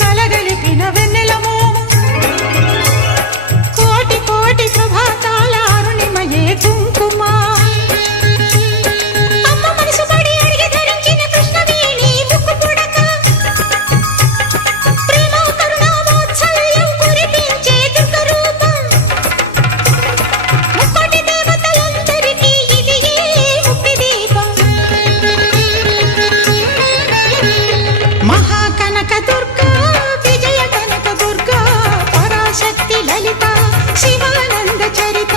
కలగలిపిన వెన్నెలమో కోటి కోటి ప్రభాతాల అరుణిమయే కుంకుమ అమ్మ మనసు పడి అడిగి ధరించిన కృష్ణవేణి ముక్కు పుడక ప్రేమ కరుణ వాత్సల్యం కురిపించే దుర్గ రూపం ముక్కోటి దేవతలందరికీ ఇది ముక్తి దీపం మహాకనక దుర్గా విజయ కనక దుర్గా పరాశక్తి లలిత శివానంద చరిత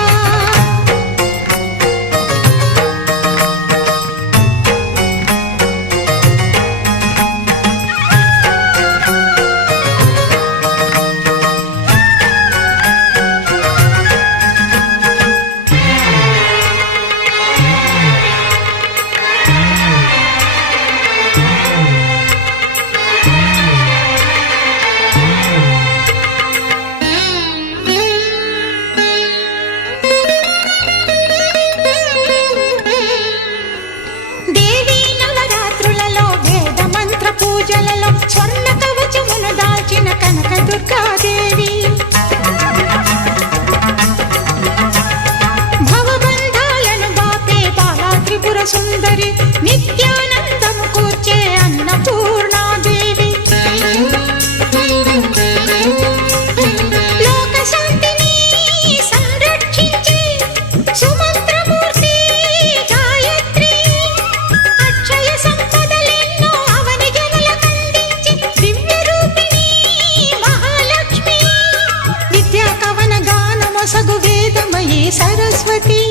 దేవి నవరాత్రులలో వేద మంత్ర పూజలలో స్వర్ణ కవచమును దాల్చిన కనక దుర్గాదేవి భవబంధాలను బాపే బాలా త్రిపుర సుందరి నిత్యానందము కూర్చే అన్నపూర్ణాదేవి లోక శాంతిని సంరక్షించే సుమంత్రమూర్తి గాయత్రి అక్షయ సంపదలెన్నో అవని జనులకందించి దివ్య రూపిణి మహాలక్ష్మి విద్యా కవన గానమొసగు వేదమయీ సరస్వతి